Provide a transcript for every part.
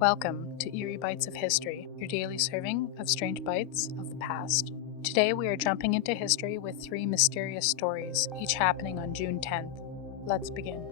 Welcome to Eerie Bites of History, your daily serving of strange bites of the past. Today we are jumping into history with three mysterious stories, each happening on June 10th. Let's begin.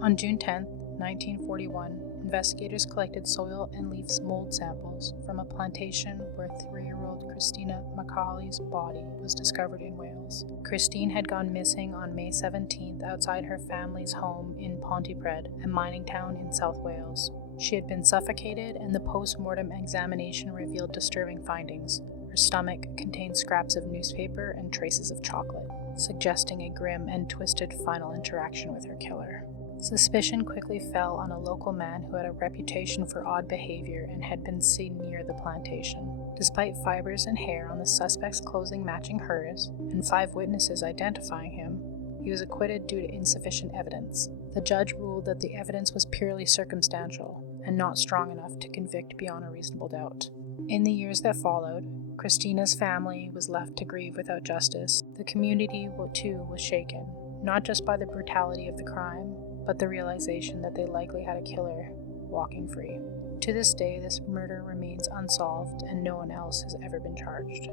On June 10th, 1941, investigators collected soil and leaf mold samples from a plantation where 3-year-old Christina Macari's body was discovered in Wales. Christine had gone missing on May 17th outside her family's home in Pontypridd, a mining town in South Wales. She had been suffocated, and the post-mortem examination revealed disturbing findings. Her stomach contained scraps of newspaper and traces of chocolate, suggesting a grim and twisted final interaction with her killer. Suspicion quickly fell on a local man who had a reputation for odd behavior and had been seen near the plantation. Despite fibers and hair on the suspect's clothing matching hers, and 5 witnesses identifying him, he was acquitted due to insufficient evidence. The judge ruled that the evidence was purely circumstantial and not strong enough to convict beyond a reasonable doubt. In the years that followed, Christina's family was left to grieve without justice. The community, too, was shaken, not just by the brutality of the crime, but the realization that they likely had a killer walking free. To this day, this murder remains unsolved and no one else has ever been charged.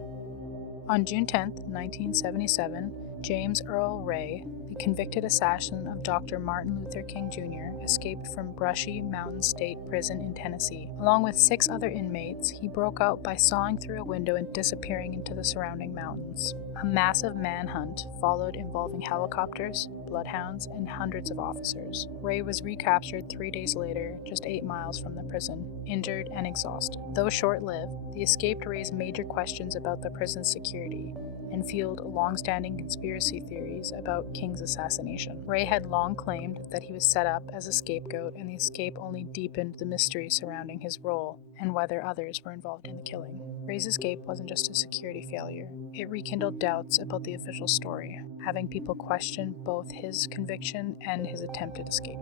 On June 10, 1977, James Earl Ray, the convicted assassin of Dr. Martin Luther King Jr., escaped from Brushy Mountain State Prison in Tennessee. Along with 6 other inmates, he broke out by sawing through a window and disappearing into the surrounding mountains. A massive manhunt followed involving helicopters, bloodhounds, and hundreds of officers. Ray was recaptured 3 days later, just 8 miles from the prison, injured and exhausted. Though short-lived, the escape raised major questions about the prison's security and fueled long-standing conspiracy theories about King's assassination. Ray had long claimed that he was set up as a scapegoat, and the escape only deepened the mystery surrounding his role and whether others were involved in the killing. Ray's escape wasn't just a security failure. It rekindled doubts about the official story, having people question both his conviction and his attempted escape.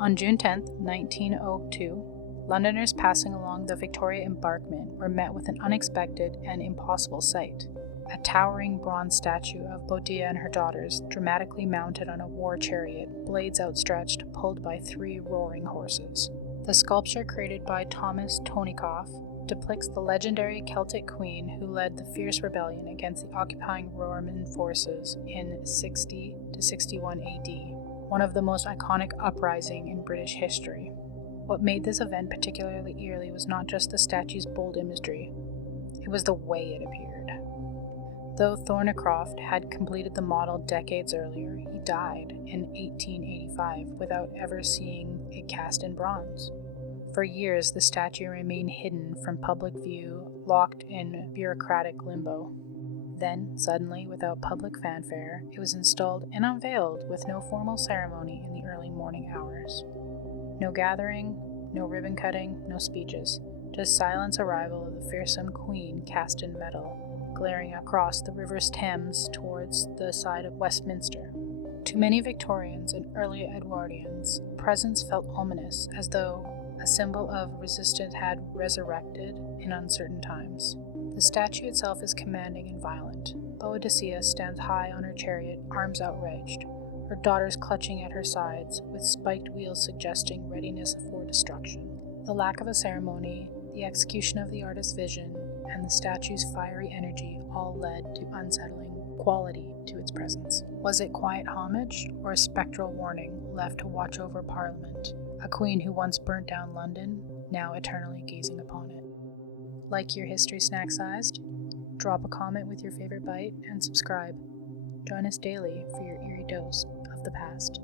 On June 10, 1902, Londoners passing along the Victoria Embankment were met with an unexpected and impossible sight. A towering bronze statue of Boadicea and her daughters, dramatically mounted on a war chariot, blades outstretched, pulled by 3 roaring horses. The sculpture, created by Thomas Tonikoff, depicts the legendary Celtic queen who led the fierce rebellion against the occupying Roman forces in 60 to 61 AD, one of the most iconic uprisings in British history. What made this event particularly eerie was not just the statue's bold imagery, it was the way it appeared. Though Thornycroft had completed the model decades earlier, he died in 1885 without ever seeing it cast in bronze. For years, the statue remained hidden from public view, locked in bureaucratic limbo. Then, suddenly, without public fanfare, it was installed and unveiled with no formal ceremony in the early morning hours. No gathering, no ribbon cutting, no speeches, just silent arrival of the fearsome queen cast in metal, glaring across the River Thames towards the side of Westminster. To many Victorians and early Edwardians, presence felt ominous, as though a symbol of resistance had resurrected in uncertain times. The statue itself is commanding and violent. Boadicea stands high on her chariot, arms outstretched, her daughters clutching at her sides, with spiked wheels suggesting readiness for destruction. The lack of a ceremony, the execution of the artist's vision, and the statue's fiery energy all led to unsettling quality to its presence. Was it quiet homage or a spectral warning left to watch over Parliament, a queen who once burnt down London, now eternally gazing upon it? Like your history snack-sized? Drop a comment with your favorite bite and subscribe. Join us daily for your eerie dose of the past.